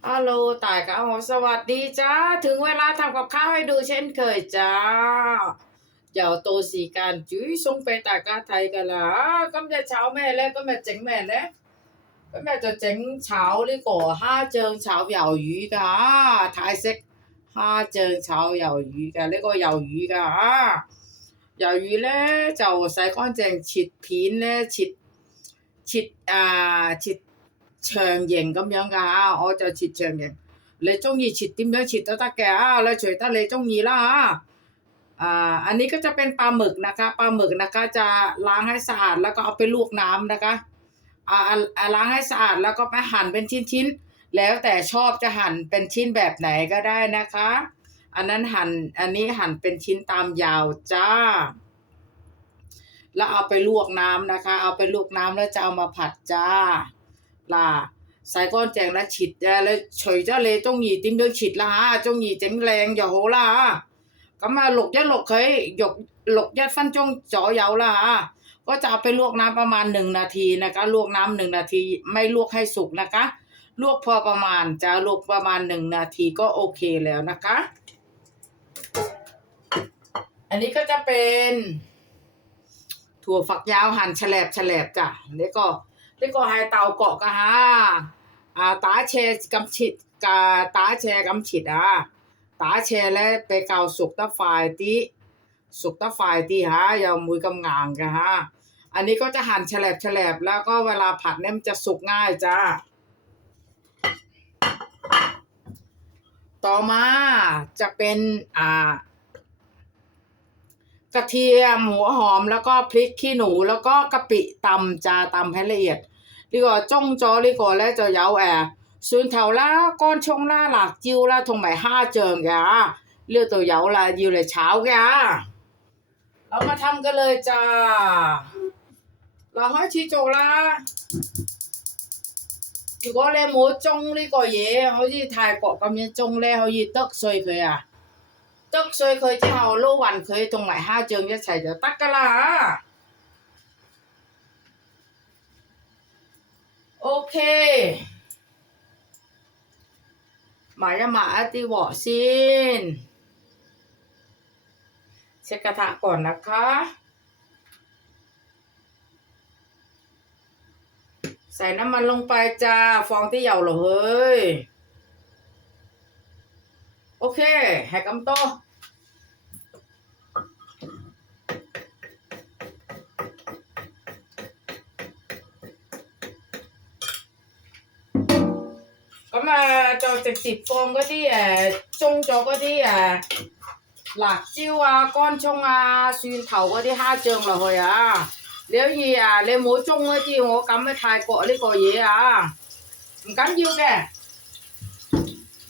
Hello，大家好，สวัสดีจ้า ถึงเวลาทำกับข้าวให้ดูเช่นเคยจ้าเดี๋ยวโ炒สีการจุ้ยส่งไปตากาไทยกันละก็切ะเช้ 长形咁样噶我就切长形你中意切点样切都得嘅啊你随得你中意啦อ่าอันนี้ก็จะเป็นปลาหมึกนะคะปลาหมึกนะคะจะล้างให้สะอาดแล้วก็เอาไปลวกน้ำนะคะอ่าอ่าอ่าล้างให้สะอาดแล้วก็ไปหั่นเป็นชิ้นๆแล้วแต่ชอบจะหั่นเป็นชิ้นแบบไหนก็ได้นะคะ อันนั้นหั่นอันนี้หั่นเป็นชิ้นตามยาวจ้า แล้วเอาไปลวกน้ำนะคะ เอาไปลวกน้ำแล้วจะเอามาผัดจ้า là Sài Gòn chàng là chít ra là chửi ra lê trong nhì tìm được chít là ha trong nhì chém lèn giờ hố là ha có mà lục nhất lục ấy dục lục nhất phân trong chó dầu là ha ก็จะไปลวกน้ำประมาณหนึ่งนาทีนะคะลวกน้ำหนึ่งนาทีไม่ลวกให้สุกนะคะ ลวกพอประมาณจะลวกประมาณหนึ่งนาทีก็โอเคแล้วนะคะ อันนี้ก็จะเป็น ถั่วฝักยาวหั่นแฉลบแฉลบจ้ะแล้วก็ แล้วก็ให้เตาเกาะกะฮะอ่าตาแชกำฉิดกาตาแชกำฉิดอะตาแชแล้วไปเกาสุกตะฝ่ายที่สุกตะฝ่ายที่ฮะอยามือกำงางกะฮะอันนี้ก็จะหั่นแฉลบแฉลบแล้วก็เวลาผัดเนี่ยมันจะสุกง่ายจ้า ต่อมาจะเป็นอ่า กระเทียมหัวหอมแล้วก็พริกขี้หนูแล้วก็กะปิตำจาตำให้ละเอียด呢个中咗呢个咧就有诶蒜头啦、干葱啦、辣椒啦同埋虾酱嘅啊，呢度有啦，要嚟炒嘅啊。เรามาทำกันเลยจ้า เรา开始做啦。如果你冇中呢个嘢，好似泰国咁样中咧，可以剁碎佢啊。 떡 소에 거의 정 로완 거의 정말 하정의 차이 죠. 닦아 라. 오케 이. 마야 마아디 워 신. เช็คกระทะก่อนนะคะ ใส่น้ำมันลงไปจ้า ฟองที่เหยาเหรอเฮ้ย OK，系咁多。咁啊，就直接放嗰啲誒中咗嗰啲誒辣椒啊、乾葱啊、蒜頭嗰啲蝦醬落去啊。你好似啊，你冇中嗰啲，我咁嘅泰國呢個嘢啊，唔緊要嘅。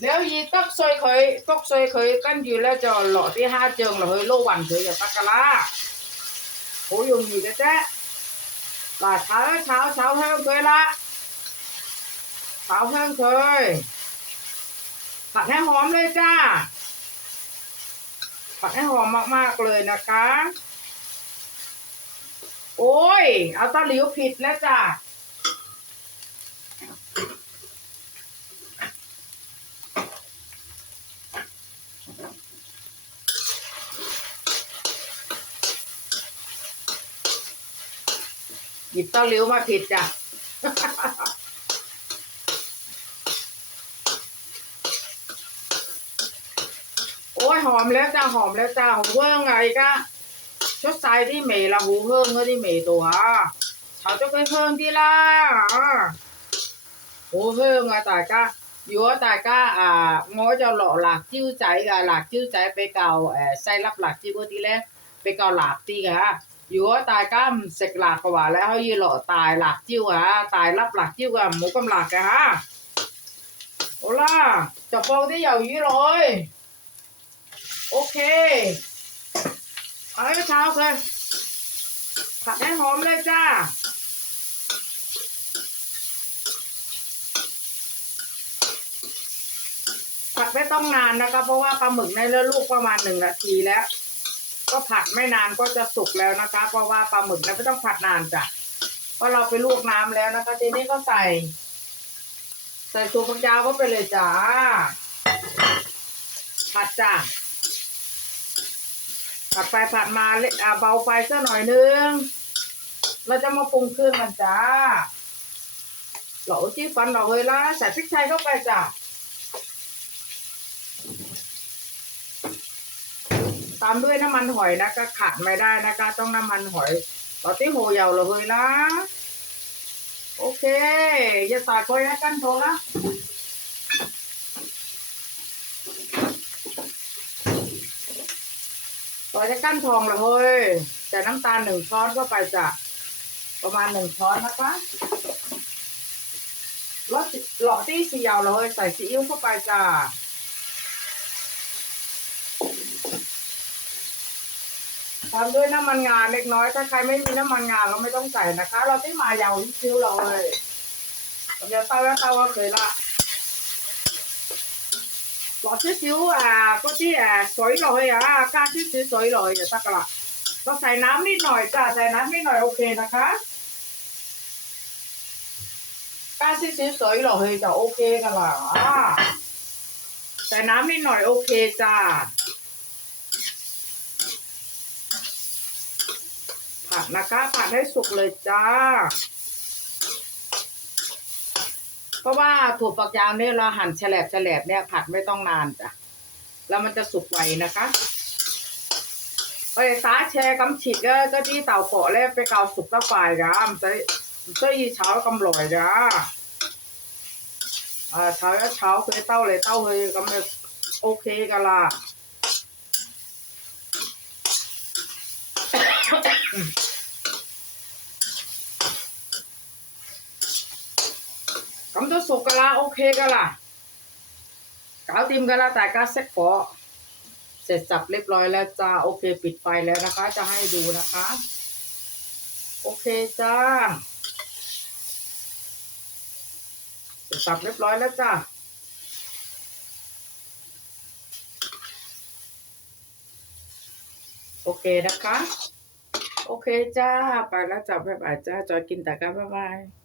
แล้วยีตกซอยเคยตกซอยเคยกันอยู่แล้วจะหล่อที่ห้าเจิงเหยโลวันเคยอย่าตักะลาโอยงยีนะจ๊ลาเช้าเช้าเช้าเพิ่เคยละเช้าเพิ่มเคยผัดให้หอมเลยจ้าผัดให้หอมมากๆเลยนะคะ โอ้ย เอาตะหลิวผิดแล้วจ้า ยิบเต้าเลี้ยวมาผิดจ้ะโอ้ยหอมแล้วจ้าหอมแล้วจ้าหอมเวอร์ไงก็ชดใส่ที่เมย์ละหูเพิ่มก็ที่เมย์ตัวฮะเขาจะไปเพิ่มที่ละหูเพิ่มไงแต่ก็อยู่ว่าแต่ก็อ่าง้อจะหล่อหลักจิ้วใจกับหลักจิ้วใจไปเก่าเออใส่รับหลักจิ้วที่แล้วไปเก่าหลักตีค่ะ อยู่ว่ตายก้มเสกหลักกว่าแล้วเขายีหล่อตายหลักจิ้วฮะตายรับหลักจิ้วกับหมูกำหลักแกฮะโอล่าจะฟองที่ยาวยี่เลยโอเคเอาให้เช้าเลยผัดให้หอมเลยจ้าผัดไม่ต้องนานนะคะเพราะว่าปลาหมึกในเลือดลูกประมาณหนึ่งนาทีแล้ว ก็ผัดไม่นานก็จะสุกแล้วนะคะ เพราะว่าปลาหมึกเนี่ยไม่ต้องผัดนานจ้ะเพราะเราไปลวกน้ำแล้วนะคะ ทีนี้ก็ใส่ ใส่ถั่วฝักยาวเข้าไปเลยจ้าผัดจ้าผัดไปผัดมาเล็กอ่าเบาไฟสักหน่อยนึงเราจะมาปรุงเครื่องมันจ้าเราจี้ฟันเราเลยละใส่พริกไทยเข้าไปจ้า ตามด้วยน้ำมันหอยนะคะ ขาดไม่ได้นะคะ ต้องน้ำมันหอยต่อที่โหยาวเลยนะ โอเคอย่าตากคอยนะกันโทนะต่อจะกั้นทองลยเฮ้ยแต่น้ำตาลหนึ่งช้อนเข้าไปจ้ะประมาณหนึ่งช้อนนะคะแล้วหล่อที่สียาวเลยใส่ซีอิ๊วเข้าไปจ้ะ ตามด้วยน้ำมันงาเล็กน้อย ถ้าใครไม่มีน้ำมันงาเราไม่ต้องใส่นะคะ เราที่มายาวที่คิ้วเราเลยเดี๋ยวเตาแล้วเตาก็เคยละหลอดชิ้วๆอ่าก็ที่อ่าสวยเลยอะก้าชิ้วๆสวยเลยเดี๋ยวตักละก็ใส่น้ำนิดหน่อยจ้ะใส่น้ำนิดหน่อยโอเคนะคะก้าชิ้วๆสวยเลยจะโอเคกันละอ่าใส่น้ำนิดหน่อยโอเคจ้า ผัด นะคะ ผัดให้สุกเลยจ้า เพราะว่าถั่วฝักยาวเนี่ยเราหั่นแฉลบแฉลบเนี่ยผัดไม่ต้องนานจ้ะ แล้วมันจะสุกไวนะคะไปตาแชร์กำฉีดก็ก็ที่เต่าเกาะแล้วไปเกาสุกตะฝ่ายจ้ะมันจะมันจะยีเช้ากำลอยจ้ะอ่าเช้าเช้าเคยเต้าเลยเต้าเลยกำลังโอเคกันละ สกกะลาโอเคกะล่ะกาวติมกะละแต่กาเซ็กฟอเสร็จสับเรียบร้อยแล้วจ้าโอเค ปิดไฟแล้วนะคะ จะให้ดูนะคะ โอเคจ้าเสร็จสับเรียบร้อยแล้วจ้าโอเคนะคะ โอเคจ้า ไปแล้วจับไปยบจ้าจอยกินแต่กันบ๊ายบาย